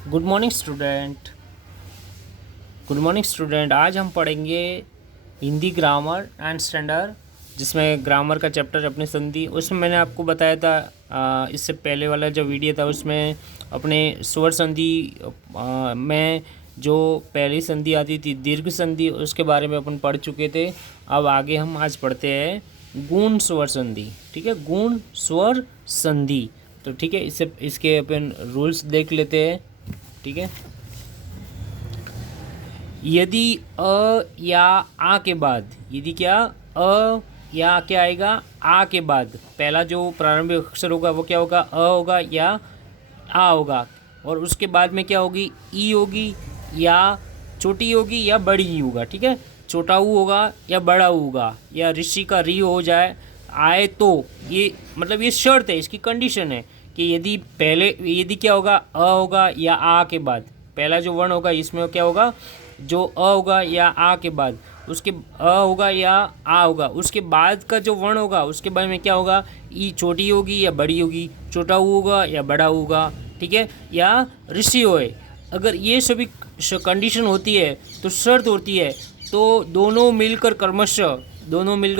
Good morning student. Good morning student. आज हम पढ़ेंगे हिंदी ग्रामर एंड स्टैंडर्ड, जिसमें ग्रामर का चैप्टर अपनी संधि। उसमें मैंने आपको बताया था इससे पहले वाला जो वीडियो था उसमें अपने स्वर संधि में जो पहली संधि आती थी दीर्घ संधि, उसके बारे में अपन पढ़ चुके थे। अब आगे हम आज पढ़ते हैं गुण स्वर संधि। ठीक है, गुण स्वर संधि। तो ठीक है, इससे इसके अपन रूल्स देख लेते हैं। ठीक है, यदि अ या आ के बाद, यदि क्या अ या क्या आएगा, आ के बाद पहला जो प्रारंभिक अक्षर होगा वो क्या होगा, अ होगा या आ होगा। और उसके बाद में क्या होगी, ई होगी, या छोटी होगी या बड़ी ई होगा। ठीक है, छोटा ऊ होगा या बड़ा ऊ होगा, या ऋषि का री हो जाए आए तो ये मतलब ये शर्त है, इसकी कंडीशन है कि यदि पहले, यदि क्या होगा, अ होगा या आ के बाद पहला जो वर्ण होगा इसमें क्या होगा, जो अ होगा या आ के बाद, उसके अ होगा या आ होगा, उसके बाद का जो वर्ण होगा उसके बाद में क्या होगा, ई छोटी होगी या बड़ी होगी, छोटा ऊ होगा या बड़ा होगा। ठीक है, या ऋषि होए। अगर ये सभी कंडीशन होती है तो शर्त होती है, तो दोनों मिलकर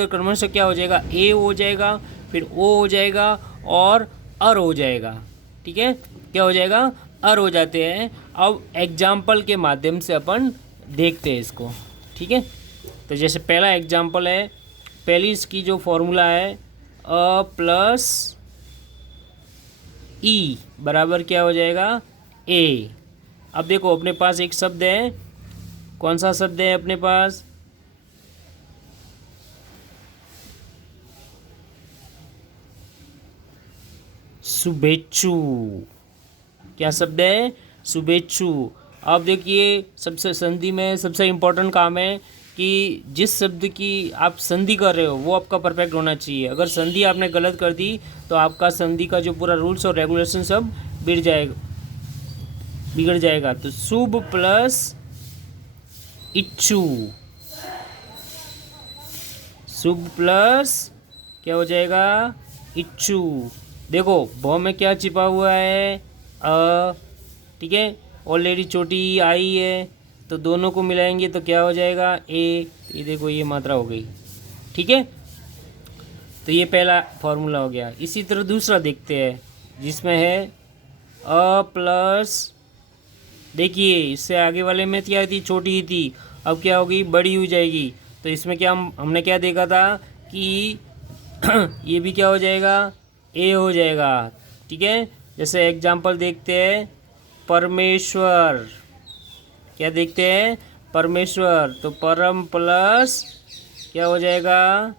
क्रमशः क्या हो जाएगा, ए हो जाएगा, फिर ओ हो जाएगा और अर हो जाएगा। ठीक है, क्या हो जाएगा, अर हो जाते हैं। अब एग्जाम्पल के माध्यम से अपन देखते हैं इसको। ठीक है, तो जैसे पहला एग्जाम्पल है, पहली इसकी जो फॉर्मूला है अ प्लस ई बराबर क्या हो जाएगा, ए। अब देखो अपने पास एक शब्द है, कौन सा शब्द है अपने पास, शुभेच्छु। क्या शब्द है, शुभेच्छु। अब देखिए, सबसे संधि में सबसे इम्पोर्टेंट काम है कि जिस शब्द की आप संधि कर रहे हो वो आपका परफेक्ट होना चाहिए। अगर संधि आपने गलत कर दी तो आपका संधि का जो पूरा रूल्स और रेगुलेशन सब बिगड़ जाएगा। तो शुभ प्लस इच्छु, शुभ प्लस क्या हो जाएगा, इच्छु। देखो भ में क्या छिपा हुआ है, अ। ठीक है, ऑलरेडी छोटी आई है, तो दोनों को मिलाएंगे तो क्या हो जाएगा, ए। ये देखो ये मात्रा हो गई। ठीक है, तो ये पहला फॉर्मूला हो गया। इसी तरह दूसरा देखते हैं, जिसमें है अ प्लस, देखिए इससे आगे वाले में क्या थी, छोटी ही थी, अब क्या होगी, बड़ी हो जाएगी। तो इसमें क्या हमने क्या देखा था कि ये भी क्या हो जाएगा, ए हो जाएगा। ठीक है, जैसे एग्जाम्पल देखते हैं, परमेश्वर। क्या देखते हैं, परमेश्वर। तो परम प्लस क्या हो जाएगा,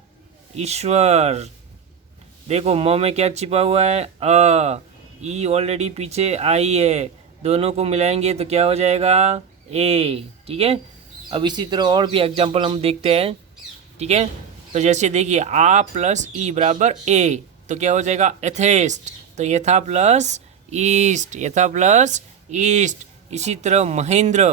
ईश्वर। देखो म में क्या छिपा हुआ है, अ। ई ऑलरेडी पीछे आई है, दोनों को मिलाएंगे तो क्या हो जाएगा, ए। ठीक है, अब इसी तरह और भी एग्जाम्पल हम देखते हैं। ठीक है, तो जैसे देखिए आ प्लस ई बराबर ए, तो क्या हो जाएगा, एथेस्ट। तो यथा प्लस ईस्ट, यथा प्लस ईस्ट। इसी तरह महेंद्र।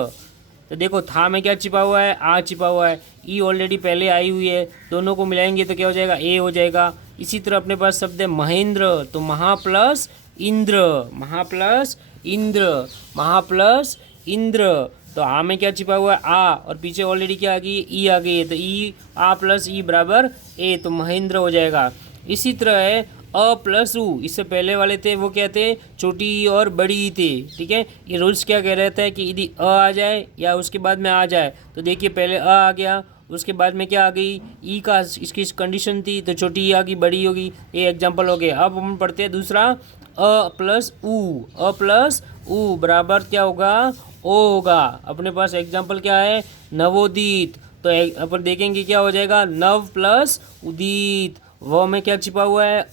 तो देखो था में क्या छिपा हुआ है, आ छिपा हुआ है, ई ऑलरेडी पहले आई हुई है, दोनों को मिलाएंगे तो क्या हो जाएगा, ए हो जाएगा। इसी तरह अपने पास शब्द है महेंद्र, तो महा प्लस इंद्र, महा प्लस इंद्र, महा प्लस इंद्र। तो आ में क्या छिपा हुआ है, आ, और पीछे ऑलरेडी क्या आ गई, ई आ गई है, तो ई आ प्लस ई बराबर ए, तो महेंद्र हो जाएगा। इसी तरह है अ प्लस उ, इससे पहले वाले थे वो क्या थे, छोटी और बड़ी थे। ठीक है, ये रूल्स क्या कह रहे थे कि यदि अ आ जाए या उसके बाद में आ जाए, तो देखिए पहले अ आ गया, उसके बाद में क्या आ गई, ई का इसकी कंडीशन थी, तो छोटी ई आ गई, बड़ी होगी। ये एग्जांपल हो गया। अब हम पढ़ते हैं दूसरा, अ प्लस उ, अ प्लस उ बराबर क्या होगा, ओ होगा। अपने पास एग्जांपल क्या है, नवोदित। तो अपन देखेंगे क्या हो जाएगा, नव प्लस उदित। व में क्या छिपा हुआ है, अ,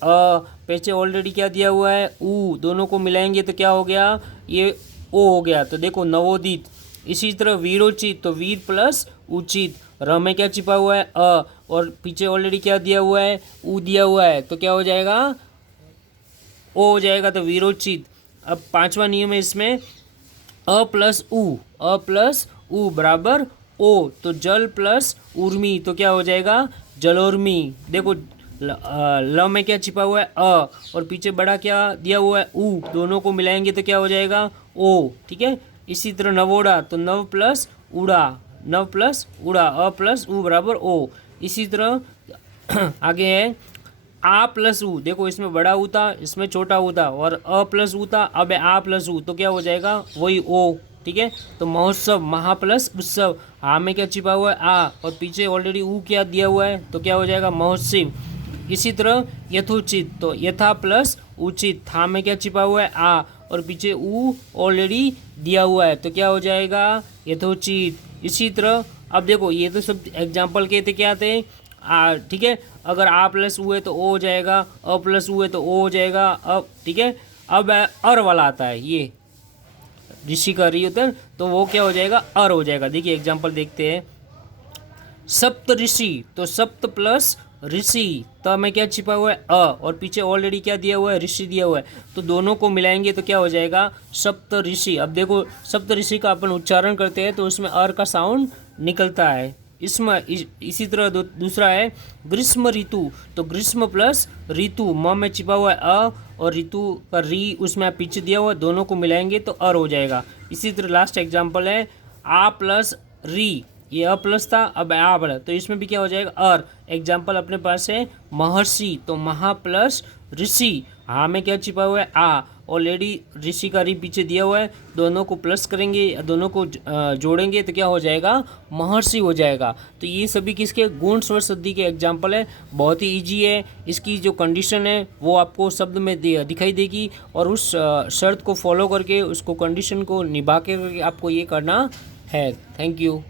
पीछे ऑलरेडी क्या दिया हुआ है, उ, दोनों को मिलाएंगे तो क्या हो गया, ये ओ हो गया। तो देखो नवोदित। इसी तरह वीरोचित, तो वीर प्लस उचित। र में क्या छिपा हुआ है, अ, और पीछे ऑलरेडी क्या दिया हुआ है, उ दिया हुआ है, तो क्या हो जाएगा, ओ हो जाएगा, तो वीरोचित। अब पांचवा नियम है इसमें, अ प्लस उ, अ प्लस उ बराबर ओ, तो जल प्लस उर्मी, तो क्या हो जाएगा, जलोर्मी। देखो ल में क्या छिपा हुआ है अ, और पीछे बड़ा क्या दिया हुआ है ऊ, दोनों को मिलाएंगे तो क्या हो जाएगा ओ, ठीक है। इसी तरह नवोड़ा तो नव प्लस उड़ा, नव प्लस उड़ा, अ प्लस ऊ बराबर ओ। इसी तरह आगे है आ प्लस ऊ, देखो इसमें बड़ा ऊ था, इसमें छोटा ऊ था, और अ प्लस ऊ था, अब है आ प्लस ऊ, तो क्या हो जाएगा वही ओ, ठीक है। तो महोत्सव, महा प्लस उत्सव, हा में क्या छिपा हुआ है आ, और पीछे ऑलरेडी ऊ क्या दिया हुआ है, तो क्या हो जाएगा महोत्सव। इसी तरह यथोचित तो यथा प्लस उचित, था में क्या छिपा हुआ है आ, और पीछे ऊ ऑलरेडी दिया हुआ है, तो क्या हो जाएगा यथोचित। इसी तरह अब देखो ये तो सब एग्जाम्पल के थे, क्या थे आ, ठीक है। अगर आ प्लस ऊ है तो ओ हो जाएगा, अ प्लस ऊ है तो ओ हो जाएगा, अब ठीक है। अब अर वाला आता है, ये ऋषि का री होता है, तो वो क्या हो जाएगा अर हो जाएगा। देखिए एग्जाम्पल देखते हैं। सप्त ऋषि तो सप्त प्लस ऋषि, त में क्या छिपा हुआ है अ, और पीछे ऑलरेडी क्या दिया हुआ है ऋषि दिया हुआ है, तो दोनों को मिलाएंगे तो क्या हो जाएगा सप्त ऋषि। अब देखो सप्त ऋषि का अपन उच्चारण करते हैं तो उसमें अर का साउंड निकलता है इसमें। इसी तरह दूसरा है ग्रीष्म ऋतु तो ग्रीष्म प्लस ऋतु, म में छिपा हुआ है अ, और ऋतु का री उसमें पीछे दिया हुआ है, दोनों को मिलाएंगे तो अर हो जाएगा। इसी तरह लास्ट एग्जाम्पल है आ प्लस री, ये अ प्लस था, अब आ बढ़ा, तो इसमें भी क्या हो जाएगा अर। एग्जाम्पल अपने पास है महर्षि तो महा प्लस ऋषि, हा में क्या छिपा हुआ है आ, ऑलरेडी ऋषि का री पीछे दिया हुआ है, दोनों को प्लस करेंगे, दोनों को जोड़ेंगे तो क्या हो जाएगा महर्षि हो जाएगा। तो ये सभी किसके गुण स्वर सिद्धि के एग्जाम्पल है, बहुत ही ईजी है। इसकी जो कंडीशन है वो आपको शब्द में दिखाई देगी, और उस शर्त को फॉलो करके उसको कंडीशन को निभा के आपको ये करना है। Thank you.